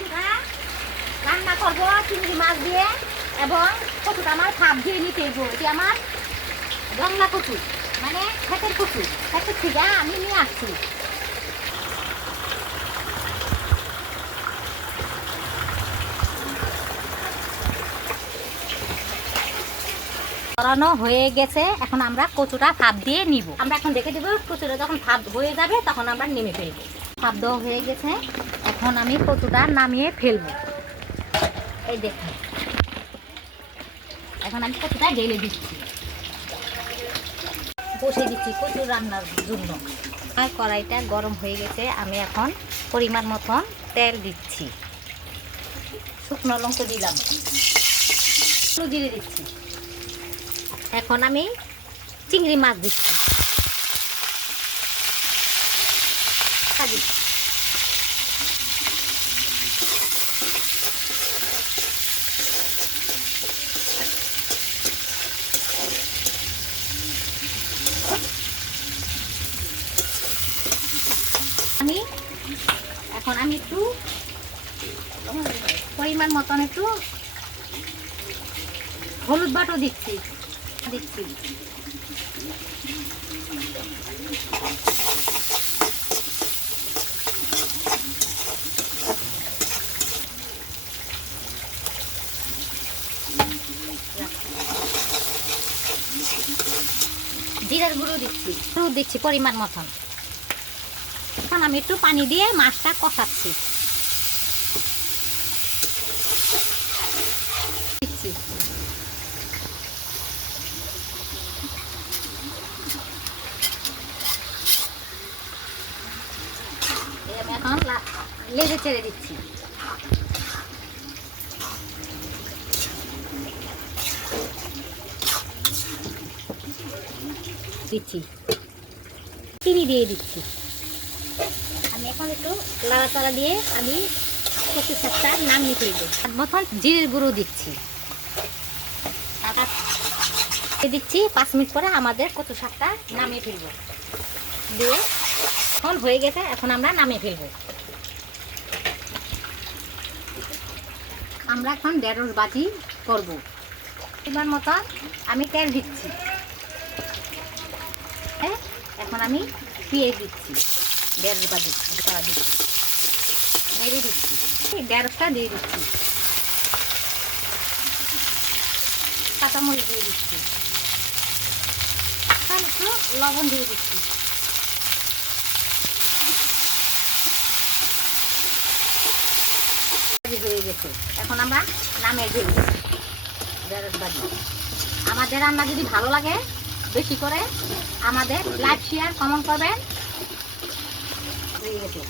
কচুটা রান্না করবো চিংড়ি মাছ দিয়ে এবং কচুটা আমার ভাপ দিয়ে নিতে হইব। এটি আমার বাংলা কচু, মানে ক্ষেতের কচু, ক্ষেতের থেকে আমি নিয়ে আসছি। করানো হয়ে গেছে, এখন আমরা কচুটা ভাপ দিয়ে নিব। আমরা এখন দেখে দেবো কচুটা যখন ভাপ হয়ে যাবে তখন আমরা নেমে ফেলবো। ভাপ দেওয়া হয়ে গেছে, এখন আমি কচুটা নামিয়ে ফেলবো। এই দেখুন, এখন আমি কচুটা ঢেলে দিচ্ছি, বসে দিচ্ছি কচু রান্নার জন্য। আর কড়াইটা গরম হয়ে গেছে, আমি এখন পরিমাণ মতন তেল দিচ্ছি, শুকনো লঙ্কা দিলাম, জিরে দিচ্ছি। এখন আমি চিংড়ি মাছ দিচ্ছি, এখন আমি একটু পরিমাণ মতন একটু হলুদ বাটো দিচ্ছি জিরার গুঁড়ো দিচ্ছি পরিমাণ মতন। এখন আমি একটু পানি দিয়ে মাছটা কষাচ্ছি। আমি এখন লেজে ছেড়ে দিচ্ছি। চিনি দিয়ে দিচ্ছি। আমি এখন একটু লাড়াচাড়া দিয়ে আমি কচু শাকটা নামিয়ে ফেলবো। এক বোতল জিরের গুঁড়ো দিচ্ছি। 5 মিনিট পরে আমাদের কচু শাকটা নামিয়ে ফেলবো। দিয়ে এখন হয়ে গেছে, এখন আমরা নামিয়ে ফেলবো। আমরা এখন ঢেঁড়স ভাজি করবো। এবার মতন আমি তেল দিচ্ছি, এখন আমি পেঁয়াজ দিচ্ছি, ঢেঁড়স ভাজি করা দিচ্ছি, নেড়ে দিচ্ছি, ঢেঁড়সটা দিয়ে দিচ্ছি, কাঁচামরিচ দিয়ে দিচ্ছি, একটু লবণ দিয়ে দিচ্ছি। হয়ে গেছে, এখন আমরা নামিয়ে ফেলব ঢেঁড়স ভাজি। আমাদের রান্না যদি ভালো লাগে বেশি করে আমাদের লাইক শেয়ার কমেন্ট করবেন। হয়ে গেছে।